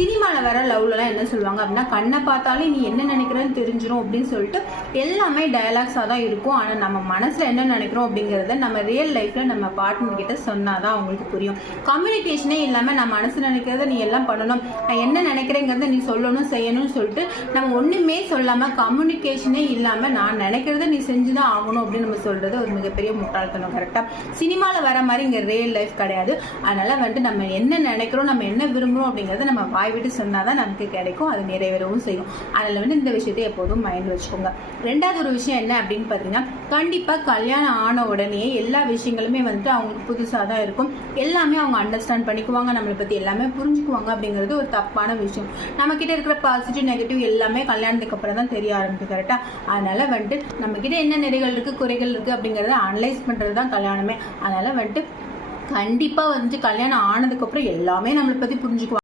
சினிமாவில் வர லவ்லலாம் என்ன சொல்லுவாங்க அப்படின்னா, கண்ணை பார்த்தாலே நீ என்ன நினைக்கிறேன்னு தெரிஞ்சிடும் அப்படின்னு சொல்லிட்டு எல்லாமே டயலாக்ஸாக தான் இருக்கும். ஆனால் நம்ம மனசில் என்ன நினைக்கிறோம் அப்படிங்கிறத நம்ம ரியல் லைஃப்பில் நம்ம பார்ட்னர் கிட்ட சொன்னால் தான் அவங்களுக்கு புரியும். கம்யூனிகேஷனே இல்லாமல் நான் மனசு நினைக்கிறத நீ எல்லாம் பண்ணணும், நான் என்ன நினைக்கிறேங்கிறத நீ சொல்லணும் செய்யணும்னு சொல்லிட்டு நம்ம ஒன்றுமே சொல்லாமல், கம்யூனிகேஷனே இல்லாமல் நான் நினைக்கிறத நீ செஞ்சு தான் ஆகணும் அப்படின்னு நம்ம சொல்கிறது ஒரு மிகப்பெரிய முட்டாள்தனம். கரெக்டாக சினிமாவில் வர மாதிரி இங்கே ரியல் லைஃப் கிடையாது. அதனால் வந்துட்டு நம்ம என்ன நினைக்கிறோம், நம்ம என்ன விரும்புகிறோம் அப்படிங்கிறத நம்ம வாய் விட்டு சொன்னால் தான் நமக்கு கிடைக்கும், அது நிறைவேறவும் செய்யும். அதில் வந்து இந்த விஷயத்தை எப்போதும் மைண்ட் வச்சுக்கோங்க. ரெண்டாவது ஒரு விஷயம் என்ன அப்படின்னு பார்த்தீங்கன்னா, கண்டிப்பாக கல்யாணம் ஆன உடனே எல்லா விஷயங்களுமே வந்துட்டு அவங்களுக்கு புதுசாக தான் இருக்கும். எல்லாமே அவங்க அண்டர்ஸ்டாண்ட் பண்ணிக்குவாங்க, நம்மளை பற்றி எல்லாமே புரிஞ்சுக்குவாங்க அப்படிங்கிறது ஒரு தப்பான விஷயம். நம்மக்கிட்ட இருக்கிற பாசிட்டிவ் நெகட்டிவ் எல்லாமே கல்யாணத்துக்கு அப்புறம் தான் தெரிய ஆரம்பிக்கும். கரெக்டாக அதனால் வந்துட்டு நம்மக்கிட்ட என்ன நிறைகள் இருக்குது குறைகள் இருக்குது அப்படிங்கிறத அனலைஸ் பண்ணுறது தான் கல்யாணமே. அதனால் வந்துட்டு கண்டிப்பாக வந்துட்டு கல்யாணம் ஆனதுக்கப்புறம் எல்லாமே நம்மளை பற்றி புரிஞ்சுக்குவாங்க.